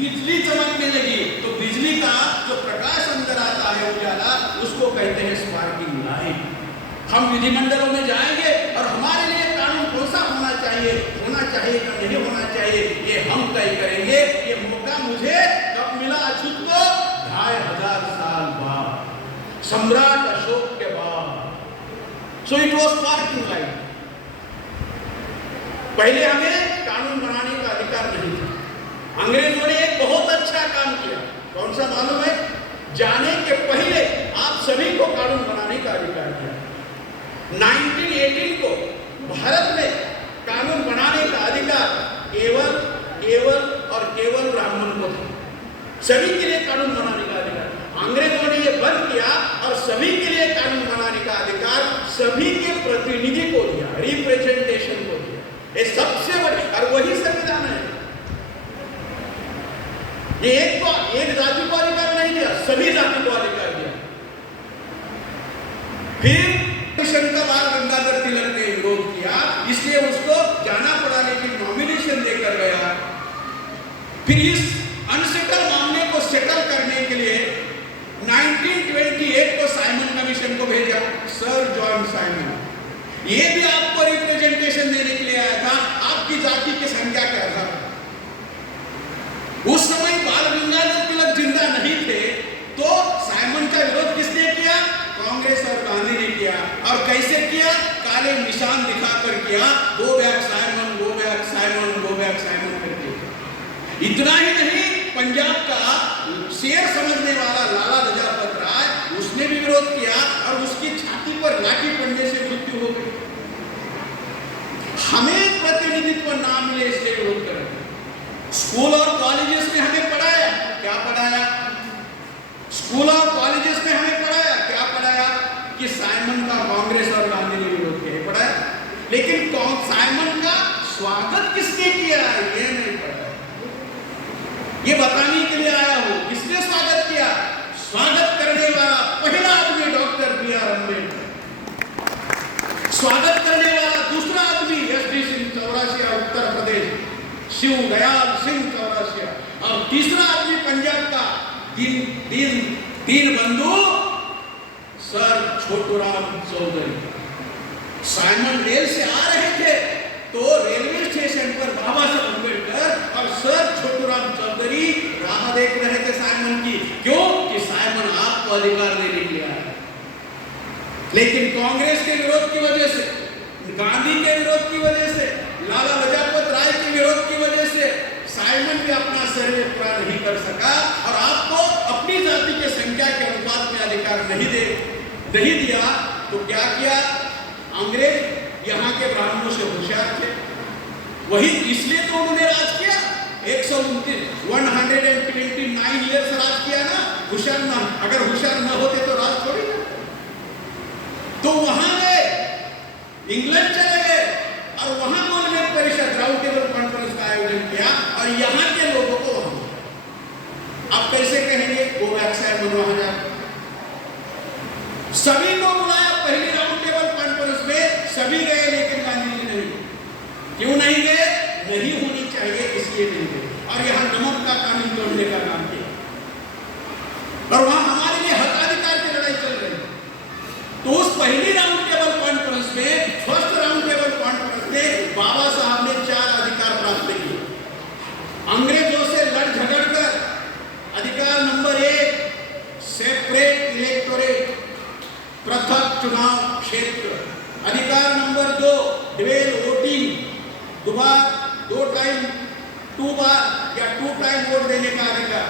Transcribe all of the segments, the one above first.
बिजली चमकने लगी तो बिजली का जो प्रकाश अंदर आता है उजाला, उसको कहते हैं स्पार्किंग लाइट। हम विधिमंडलों में जाएंगे और हमारे लिए कानून कौन सा होना चाहिए या नहीं होना चाहिए, ये हम तय करेंगे। ये मौका मुझे कब मिला? अछूत को 2500 साल बाद, सम्राट अशोक के बाद। So it was sparking light. पहले हमें कानून बनाने का अधिकार नहीं था। अंग्रेजों ने एक बहुत अच्छा काम किया। कौन सा मालूम है? जाने के पहले आप सभी को कानून बनाने का अधिकार दिया। 1918 को भारत में कानून बनाने का अधिकार केवल ब्राह्मण को था। सभी के लिए कानून बनाने का अधिकार। अंग्रेजों ने यह बंद किया और सभी के लिए कानून बनाने का अधिकार सभी के प्रतिनिधि को दिया, रिप्रेजेंटेशन को दिया। ये सबसे बड़ी, और वही संविधान है। ये एक जाति को अधिकार नहीं दिया, सभी जाति को अधिकार दिया। फिर शंकर बाल गंगाधर तिलक ने विरोध किया, इसलिए उसको जाना पड़ा, लेकिन नॉमिनेशन देकर गया। फिर इस अनसेटल मामले को सेटल करने के लिए 1928 को साइमन कमीशन को भेजा, सर जॉन साइमन। ये भी आपको रिप्रेजेंटेशन देने के लिए आया था, आपकी जाति की संख्या क्या था। उस समय बाल गंगाधर तिलक जिंदा नहीं थे, तो साइमन का विरोध किसने किया? कांग्रेस और गांधी ने किया। और कैसे किया? काले निशान दिखाकर किया, go back Simon, go back Simon, go back Simon करके। इतना ही नहीं, पंजाब का शेर समझने वाला लाला लजपत राय, उसने भी विरोध किया और उसकी छाती पर लाठी पड़ने से मृत्यु हो गई। हमें प्रतिनिधित्व ना मिले इसलिए विरोध करें। स्कूल और कॉलेजेस में हमें पढ़ाया, क्या पढ़ाया? स्कूल और कॉलेजेस में हमें पढ़ाया, क्या पढ़ाया? कि साइमन का कांग्रेस और गांधी ने विरोध किया, पढ़ाया। लेकिन साइमन का स्वागत किसने किया, ये नहीं पढ़ाया। ये बताने के लिए आया हूं, किसने स्वागत किया? स्वागत करने वाला पहला आदमी डॉक्टर बी.आर. अम्बेडकर। स्वागत करने वाला दूसरा आदमी एस.डी. सिंह, चौरासिया, उत्तर प्रदेश, शिव दयाल सिंह, चौरासिया। और तीसरा आदमी पंजाब का Deen Bandhu sir Chhoturam Chaudhary. Simon rail से आ रहे थे तो रेलवे स्टेशन पर बाबा साहब अम्बेडकर और सर छोटूराम चौधरी राह देख रहे थे साइमन की। क्यों? कि साइमन आपको अधिकार देने के लिए आया। लेकिन कांग्रेस के विरोध की वजह से, गांधी के विरोध की वजह से, लाला लजपत राय के विरोध की वजह से साइमन भी अपना सर्वे पूरा नहीं कर सका और आपको अपनी जाति के संख्या के अनुपात में अधिकार नहीं दिया। तो क्या किया? अंग्रेज यहाँ के ब्राह्मणों से होशियार थे, वही इसलिए तो उन्होंने राज किया। 129 ईयर्स राज किया ना। होशियार ना, अगर होशियार न होते तो राज थोड़ी ना। तो वहां गए, इंग्लैंड चले गए और वहां गोलमेज परिषद, राउंड टेबल कॉन्फ्रेंस का आयोजन किया और यहाँ के लोगों को वहां, अब कैसे कहेंगे गो बैक साइमन वहां जा। सभी को बुलाया पहली राउंड टेबल कॉन्फ्रेंस में, सभी गए, लेकिन गांधी जी नहीं। क्यों नहीं गए? नहीं होनी चाहिए इसलिए नहीं गए। और यहाँ नमक का कानून तोड़ने का काम किया और वहां हमारे लिए हक अधिकार की लड़ाई चल रही है। तो उस पहली राउंड टेबल कॉन्फ्रेंस में, फर्स्ट राउंड टेबल कॉन्फ्रेंस में बाबा साहब ने 4 अधिकार प्राप्त किए। अंग्रेजों से लड़ झगड़ कर अधिकार नंबर 1, सेपरेट इलेक्टोरेट, पृथक चुनाव क्षेत्र। अधिकार नंबर 2, ड्यूअल वोटिंग, दो बार या 2 टाइम वोट देने का अधिकार।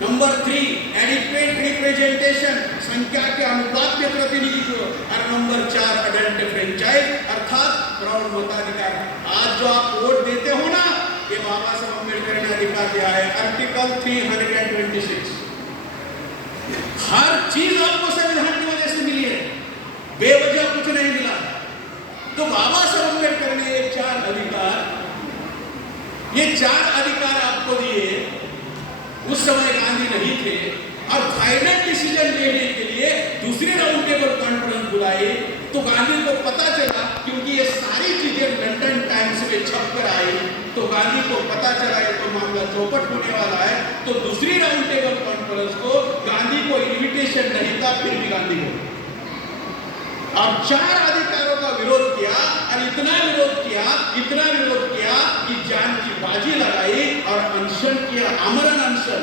नंबर 3, एडिक्वेट रिप्रेजेंटेशन, संख्या के अनुपात में प्रतिनिधित्व। और नंबर 4, अडल्ट फ्रेंचाइज अर्थात प्रौढ़ मताधिकार। आज जो आप वोट देते हो ना, ये बाबा साहब अम्बेडकर ने अधिकार दिया है, आर्टिकल 326। हर चीज आपको संविधान की वजह से मिली है, बेवजह कुछ नहीं मिला। तो बाबा साहब अम्बेडकर ने ये 4 अधिकार आपको दिए। उस समय गांधी नहीं थे और फाइनल डिसीजन लेने के लिए दूसरी राउंड टेबल कॉन्फ्रेंस बुलाई। तो गांधी को पता चला, क्योंकि ये सारी चीजें लंदन टाइम्स में छप कर आई, तो गांधी को पता चला ये तो मामला चौपट होने वाला है। तो दूसरी राउंड टेबल कॉन्फ्रेंस को गांधी को इनविटेशन नहीं था, फिर भी गांधी को और 4 अधिकारों का विरोध किया और इतना विरोध किया कि जान की बाजी लगाई और अनशन किया, आमरण अनशन।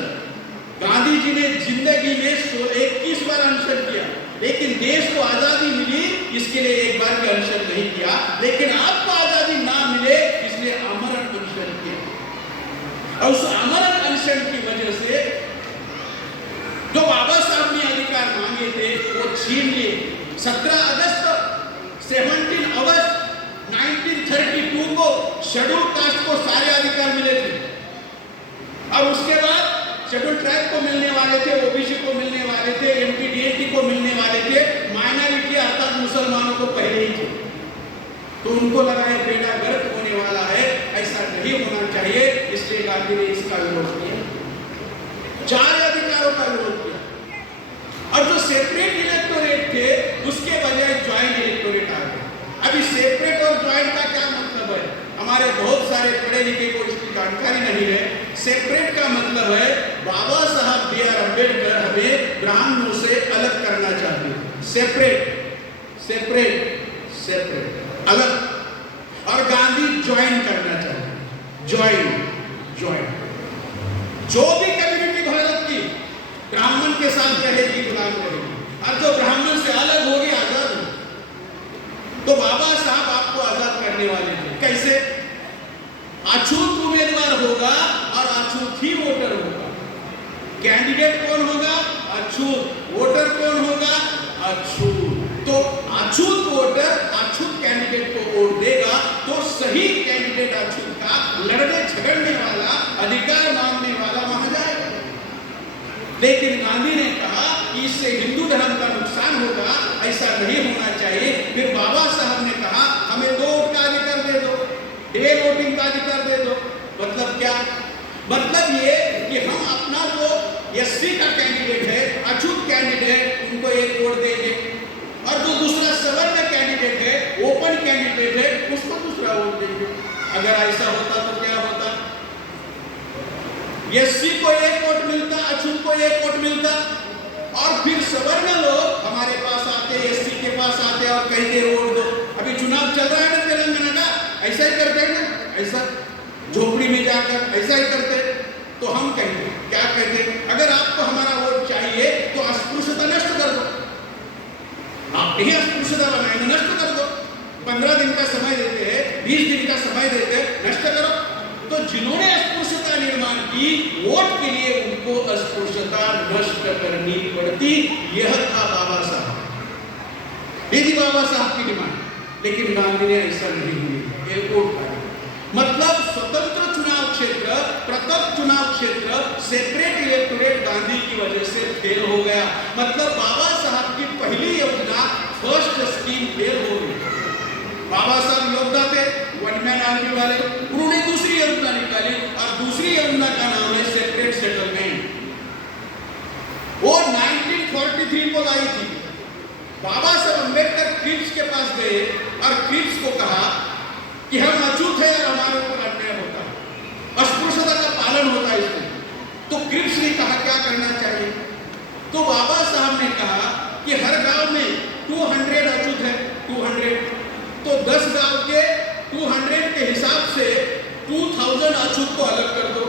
गांधी जी ने जिंदगी में 21 बार अनशन किया, लेकिन देश को आजादी मिली इसके लिए एक बार भी अनशन नहीं किया, लेकिन आपको आजादी ना मिले इसलिए आमरण अनशन किया। और उस आमरण अनशन की वजह से जो बाबा साहब ने अधिकार मांगे थे वो छीन लिए। 17 अगस्त 1932 को शेड्यूल कास्ट को सारे अधिकार मिले थे और उसके बाद शेड्यूल ट्राइब को मिलने वाले थे, ओबीसी को मिलने वाले थे, एमपीडीएटी को मिलने वाले थे, माइनॉरिटी अर्थात मुसलमानों को पहले ही थे। तो उनको लगा है बेड़ा गर्क होने वाला है, ऐसा नहीं होना चाहिए, इसलिए गांधी ने इसका विरोध किया, 4 अधिकारों का विरोध किया। और जो सेपरेट इलेक्टोरेट थे उसके बजाय ज्वाइंट इलेक्टोरेट आ गए। अभी सेपरेट और ज्वाइंट का क्या मतलब है? हमारे बहुत सारे पढ़े लिखे को इसकी जानकारी नहीं है। सेपरेट का मतलब है बाबा साहब बी आर अम्बेडकर हमें ब्राह्मणों से अलग करना चाहते हैं। सेपरेट अलग। और गांधी ज्वाइन करना चाहते हैं, ज्वाइन। जो भी कम्युनिटी भारत की ब्राह्मण के साथ रहेगी, गुलाम रहेगी, और जो ब्राह्मण से अलग होगी आजाद होगी। तो बाबा साहब आपको आजाद करने वाले थे। कैसे? अछूत उम्मीदवार होगा और अछूत ही वोटर होगा। कैंडिडेट कौन होगा? अछूत। वोटर कौन होगा? अछूत। तो अछूत वोटर अछूत कैंडिडेट को वोट देगा तो सही कैंडिडेट अछूत का लड़ने झगड़ने वाला, अधिकार मांगने वाला वहां जाएगा। लेकिन गांधी ने कहा कि इससे हिंदू धर्म का नुकसान होगा, ऐसा नहीं होना चाहिए। फिर बाबा साहब ने कहा हमें 2 वोट का अधिकार दे दो, डे वोटिंग का अधिकार दे दो। मतलब क्या? मतलब ये कि हम अपना जो एससी का कैंडिडेट है, अछूत कैंडिडेट, उनको 1 वोट देंगे और जो दूसरा सवर्ण कैंडिडेट है, ओपन कैंडिडेट है, उसको दूसरा वोट देंगे। अगर ऐसा होता तो क्या होता? एससी को 1 वोट मिलता, अछूत को 1 वोट मिलता और फिर सवर्ण लोग हमारे पास आते, एससी के पास आते और कहते वोट दो। अभी चुनाव चल रहा है ना तेलंगाना का, ऐसा ही करते हैं ना, ऐसा झोपड़ी में जाकर ऐसा ही करते। तो हम कहेंगे, क्या कहते? अगर आपको हमारा वोट चाहिए तो अस्पृश्यता नष्ट कर दो। आप नहीं अस्पृश्यता बनाएंगे, नष्ट कर दो। 15 दिन का समय देते हैं, 20 दिन का समय देते हैं, नष्ट करो। तो जिन्होंने अस्पृश्यता निर्माण की, वोट के लिए उनको अस्पृश्यता नष्ट करनी पड़ती। यह था बाबा साहब, यही बाबा साहब की डिमांड। लेकिन गांधी ने ऐसा नहीं किया, वोट का मतलब स्वतंत्र चुनाव क्षेत्र, पृथक चुनाव क्षेत्र, सेपरेट इलेक्टोरेट गांधी की वजह से फेल हो गया। मतलब बाबा साहब की पहली योजना, फर्स्ट स्कीम फेल हो गई। बाबा साहब योद्धा थे, वन मैन आर्मी वाले, उन्होंने दूसरी योजना निकाली और दूसरी योजना का नाम है सेपरेट सेटलमेंट। वो 1943 को लाई थी। बाबा साहब अम्बेडकर क्रिप्स के पास गए और क्रिप्स को कहा कि हम अछूत है और हमारे ऊपर अन्याय होता है, अस्पृश्यता का पालन होता है इसमें। तो क्रिप्स ने कहा क्या करना चाहिए? तो बाबा साहब ने कहा कि हर गांव में 200 अछूत है, 200, तो 10 गांव के 200 के हिसाब से 2000 अछूत को अलग कर दो।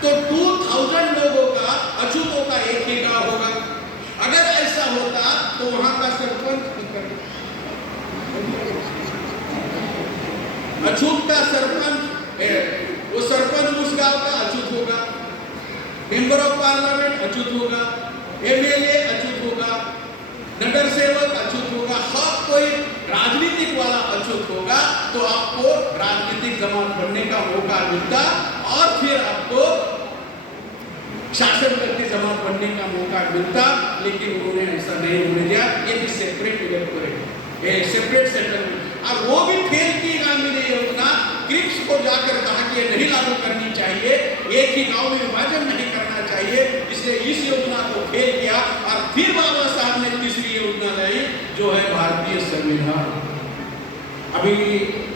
तो 2000 लोगों का, अछूतों का एक ही गांव होगा। अगर ऐसा होता तो वहां का सरपंच, अछूत का सरपंच, वो सरपंच उस गांव का अछूत होगा, मेंबर ऑफ पार्लियामेंट अछूत होगा, एमएलए अछूत होगा, नगर सेवक अछूत होगा, हर कोई राजनीतिक वाला अछूत होगा। तो आपको राजनीतिक जमात बनने का मौका मिलता और फिर आपको शासन करती जमात बनने का मौका मिलता। लेकिन उन्होंने ऐसा नहीं होने दिया। ये भी सेपरेट इलेक्टोरेट, ये सेपरेट सेटलमेंट, और वो भी फेल की गांधी ने योजना। क्रिप्स को जाकर कहा कि ये नहीं लागू करनी चाहिए, एक ही गांव में विभाजन नहीं करना चाहिए, इसलिए इस योजना को फेल किया। और फिर बाबा साहब ने तीसरी योजना लाई जो है भारतीय संविधान। अभी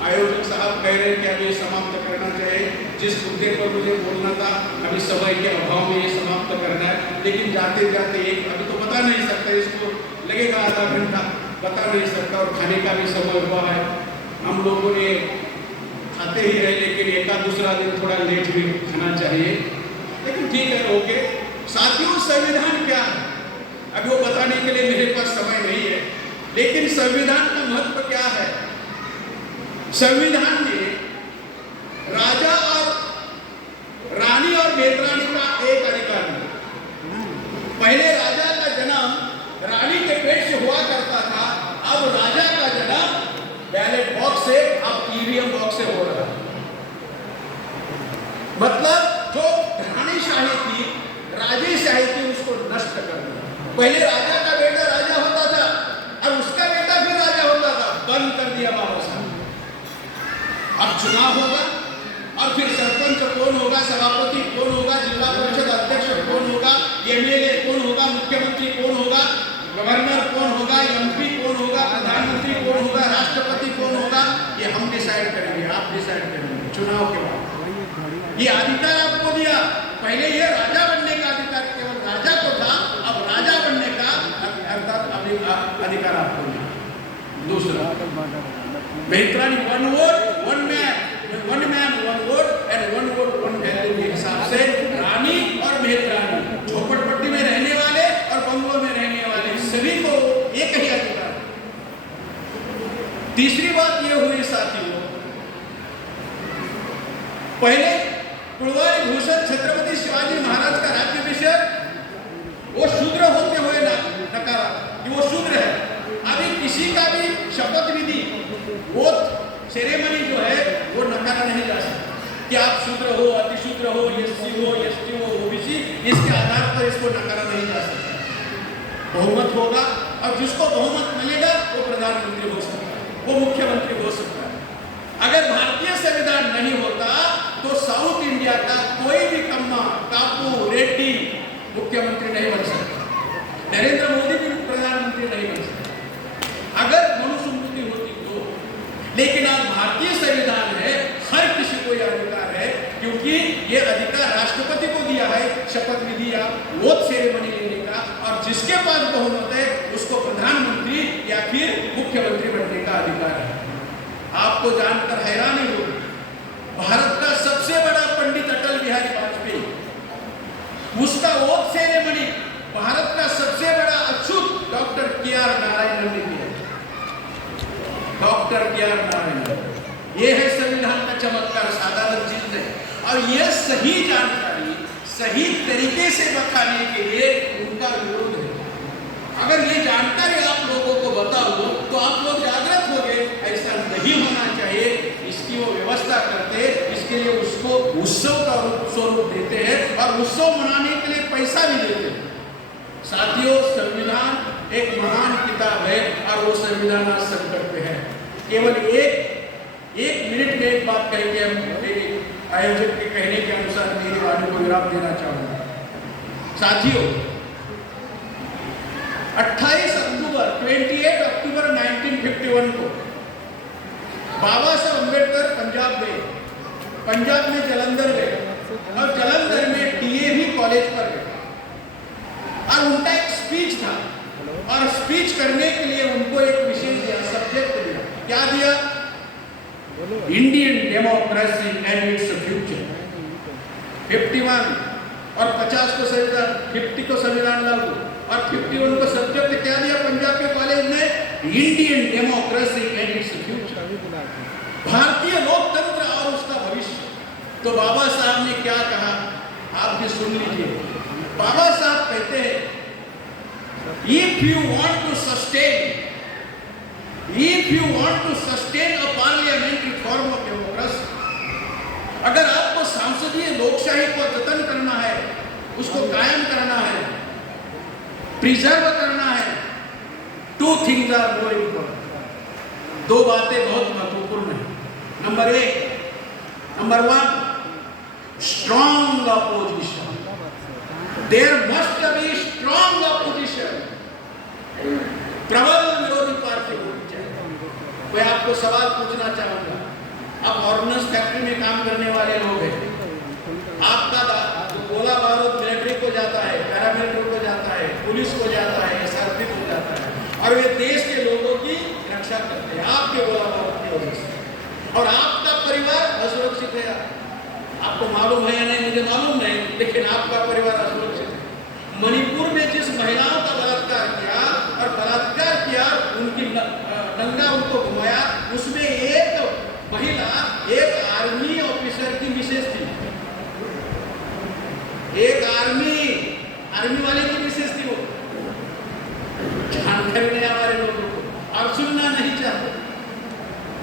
आयोजक साहब कह रहे हैं कि अभी समाप्त करना चाहिए, जिस मुद्दे पर मुझे बोलना था, अभी समय के अभाव में ये समाप्त करना है, लेकिन जाते जाते एक अभी तो बता नहीं सकता, इसको लगेगा आधा घंटा, बता नहीं सकता, और खाने का भी समय हुआ है। हम लोगों ने खाते ही रहे, लेकिन एक दूसरा दिन थोड़ा लेट भी खाना चाहिए, लेकिन ठीक है, ओके। साथियों, संविधान क्या है अभी वो बताने के लिए मेरे पास समय नहीं है, लेकिन संविधान का महत्व क्या है। संविधान में राजा और रानी और बेदरानी का एक अधिकार है। पहले राजा का जन्म रानी के पेट से हुआ करता था, अब राजा का जन्म बैलेट बॉक्स से, अब ईवीएम बॉक्स से हो रहा है। मतलब जो घरानीशाही थी, राजेशाही थी, उसको नष्ट कर दिया। पहले राजा का बेटा राजा होता था, अब उसका बेटा फिर राजा होता था, बंद कर दिया बाबा साहब। अब चुनाव होगा और फिर सरपंच कौन होगा, सभापति कौन होगा, जिला परिषद अध्यक्ष कौन होगा, एमएलए कौन होगा, मुख्यमंत्री कौन होगा, गवर्नर कौन होगा, एमपी कौन होगा, प्रधानमंत्री कौन होगा, राष्ट्रपति कौन होगा, ये हम डिसाइड करेंगे, आप डिसाइड करेंगे चुनाव के बाद। ये अधिकार आपको दिया। पहले ये राजा बनने का अधिकार केवल राजा को था, अब राजा बनने का अधिकार आपको दिया। दूसरा, बेहतरानी one vote one man one vote and one vote one value के हिसाब से रानी और मेहतरानी, झोपड़पट्टी में रहने वाले और बंगलों में रहने वाले सभी को एक ही अधिकार। तीसरी बात यह हुई साथियों, पहले कुलवारी भूषण छत्रपति शिवाजी महाराज का राज्याभिषेक वो शूद्र होते हुए नकारा कि वो शूद्र है। अभी किसी का भी शपथ विधि, ओथ सेरेमनी जो है वो नकारा नहीं जा सकता कि आप शूद्र हो, अतिशूद्र हो, एससी हो, एसटी हो, ओबीसी, इसके आधार पर इसको नकारा नहीं जा सकता। बहुमत होगा और जिसको बहुमत मिलेगा वो प्रधानमंत्री हो सकता है, वो मुख्यमंत्री हो सकता है। अगर भारतीय संविधान नहीं होता तो साउथ इंडिया का कोई भी कम्मा, कापू, रेड्डी मुख्यमंत्री नहीं बन सकता, नरेंद्र मोदी भी प्रधानमंत्री नहीं बन सकता अगर मनुस्मृति होती तो। लेकिन आज भारतीय संविधान है, हर किसी को यह अधिकार है, क्योंकि ये अधिकार राष्ट्रपति को दिया है शपथ विधि या वोट सेरेमनी लेने का, और जिसके पास बहुमत है उसको प्रधानमंत्री या फिर मुख्यमंत्री बनने का अधिकार है। आपको जानकर हैरानी होगी, भारत का सबसे बड़ा पंडित अटल बिहारी वाजपेयी, उसका वोट सेरेमनी भारत का सबसे बड़ा अछूत डॉक्टर के.आर. नारायणन ने किया। Doctor KR. नारायणन, ये है संविधान का चमत्कार, साधारण चीज नहीं। और यह सही जानकारी सही तरीके से बताने के लिए उनका विरोध है। अगर ये जानकारी आप लोगों को बताओ तो आप लोग जागृत हो गए, ऐसा नहीं होना चाहिए, इसकी वो व्यवस्था करते, इसके लिए उसको उत्सव का स्वरूप देते हैं और उत्सव मनाने के लिए पैसा भी देते हैं। साथियों, संविधान एक महान किताब है और वो संविधान आज संकट पे है। केवल एक मिनट में एक बात कह के मेरे आयोजक के कहने के अनुसार मेरी वाणी को विराम देना चाहूंगा। साथियों, 28 अक्टूबर 1951 को बाबा साहब अम्बेडकर पंजाब में जलंधर गए और जलंधर में डीएवी कॉलेज पर गए और उनका एक स्पीच था, और स्पीच करने के लिए उनको एक विशेष सब्जेक्ट दिया। क्या दिया? Indian democracy and its future. 51 और 50 को संविधान, 50 को संविधान लागू और 51 को सब्जेक्ट क्या दिया पंजाब के कॉलेज में? Indian democracy and its future, भारतीय लोकतंत्र और उसका भविष्य। तो बाबा साहब ने क्या कहा, आप भी सुन लीजिए। बाबा साहब कहते हैं, if you want to sustain a parliamentary form of democracy, अगर आपको सांसदीय लोकशाही को जतन करना है, उसको कायम करना है, प्रिजर्व करना है, two things are more important, दो बातें बहुत महत्वपूर्ण है। Number 1, strong opposition. There must be strong opposition, प्रबल विरोधी पार्टी होनी चाहिए। मैं आपको सवाल पूछना चाहूंगा, आप ऑर्डिनेंस फैक्ट्री में काम करने वाले लोग हैं, आपका गोला बारूद मिलिट्री को जाता है, पैरामिलिट्री को जाता है, पुलिस को जाता है, एसआरपी को जाता है, और वे देश के लोगों की रक्षा करते हैं आपके गोला बारूद की वजह से, और आपका परिवार असुरक्षित है। आपको मालूम है या नहीं मुझे मालूम नहीं, लेकिन आपका परिवार असुरक्षित है। मणिपुर में जिस महिलाओं का बलात्कार किया और बलात्कार किया, उनकी नंगा उनको घुमाया, उसमें एक महिला एक आर्मी ऑफिसर की मिसेज थी, एक आर्मी वाले की मिसेज थी। वो जानकारी नहीं हमारे लोगों को, और सुनना नहीं चाहते।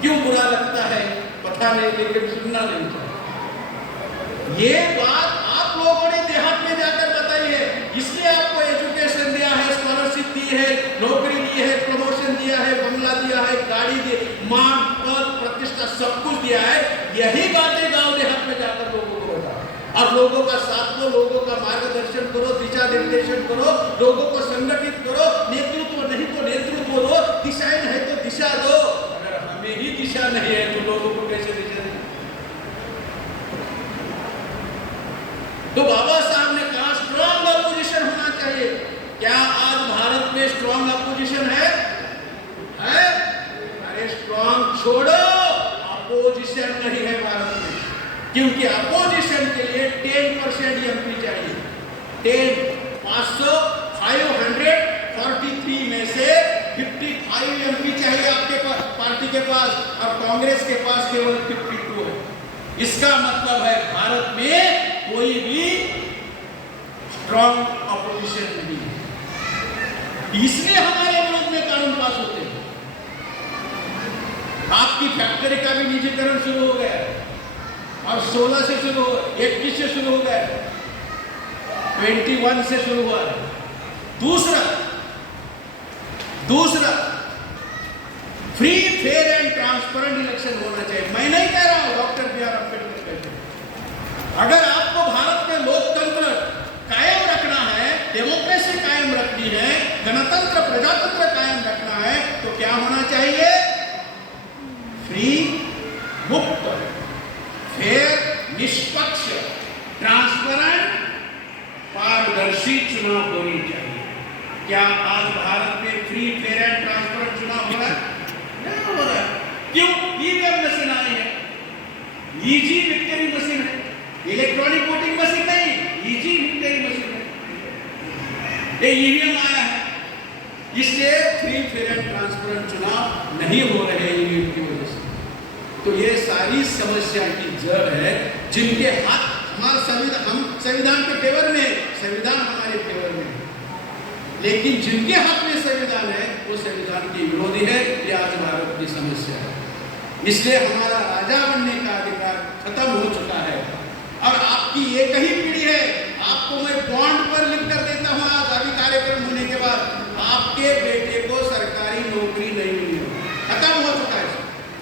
क्यों बुरा लगता है पता नहीं, लेकिन सुनना नहीं चाहते। ये बात आप लोगों ने देहात में जाकर बताई है, इसलिए आपको एजुकेशन दिया है, स्कॉलरशिप दी है, नौकरी दी है, प्रमोशन दिया है, बंगला दिया है, गाड़ी दी, मान पद प्रतिष्ठा सब कुछ दिया है। यही बातें गांव देहात में जाकर लोगों को बता, और लोगों का साथ दो, लोगों का मार्गदर्शन करो, दिशा निर्देशन करो, लोगों को संगठित करो, नेतृत्व नहीं तो नेतृत्व दो, दिशाएं है तो दिशा दो। अगर हमें ही दिशा नहीं है तो लोगों को कैसे दिशा दें? तो बाबा साहब ने कहा स्ट्रॉन्ग अपोजिशन होना चाहिए। क्या आज भारत में स्ट्रॉन्ग अपोजिशन है? अरे स्ट्रॉन्ग छोड़ो, अपोजिशन नहीं है भारत में, क्योंकि अपोजिशन के लिए 10% एमपी चाहिए। 543 में से 55 एमपी चाहिए आपके पास, पार्टी के पास, और कांग्रेस के पास केवल 52 है। इसका मतलब है भारत में कोई भी स्ट्रॉन्ग अपोजिशन नहीं है, इसलिए हमारे विरोध में कानून पास होते हैं। आपकी फैक्ट्री का भी निजीकरण शुरू हो गया है, और 16 से शुरू हो, 21 से शुरू हो गया, 21 से शुरू हुआ है। दूसरा free fair and transparent election होना चाहिए। मैं नहीं कह रहा हूं, डॉक्टर बी आर अम्बेडकर कहते हैं। अगर आपको भारत में लोकतंत्र कायम रखना है, डेमोक्रेसी कायम रखनी है, गणतंत्र प्रजातंत्र कायम रखना है, तो क्या होना चाहिए? फ्री, मुक्त, फेयर, निष्पक्ष, ट्रांसपेरेंट, पारदर्शी चुनाव होनी चाहिए। क्या आज भारत में फ्री फेयर एंड ट्रांसपेरेंट चुनाव हो रहा है? नहीं हो रहा है। क्यों? ईवीएम मशीन आई है, इजी विक्ट्री मशीन है, इलेक्ट्रॉनिक वोटिंग मशीन नहीं, इजी विक्ट्री मशीन है। ये ईवीएम आया है, इससे फ्री फेयर एंड ट्रांसपेरेंट चुनाव नहीं हो रहे हैं ईवीएम की वजह से। तो ये सारी समस्या की जड़ है, जिनके हाथ हमारा संविधान, हम संविधान के फेवर में, संविधान हमारे फेवर में, लेकिन जिनके हाथ में संविधान है वो संविधान के विरोधी है। ये आज भारत की समस्या है। इसलिए हमारा राजा बनने का अधिकार खत्म हो चुका है, और आपकी एक ही पीढ़ी है। आपको मैं बॉन्ड पर लिख कर देता हूँ, आज अभी कार्यक्रम होने के बाद आपके बेटे को सरकारी नौकरी नहीं मिली, खत्म हो चुका है।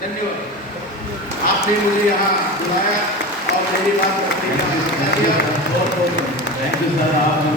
धन्यवाद, आपने मुझे यहाँ बुलाया और मेरी बात रखने का मौका दिया। बहुत बहुत थैंक यू सर, आपने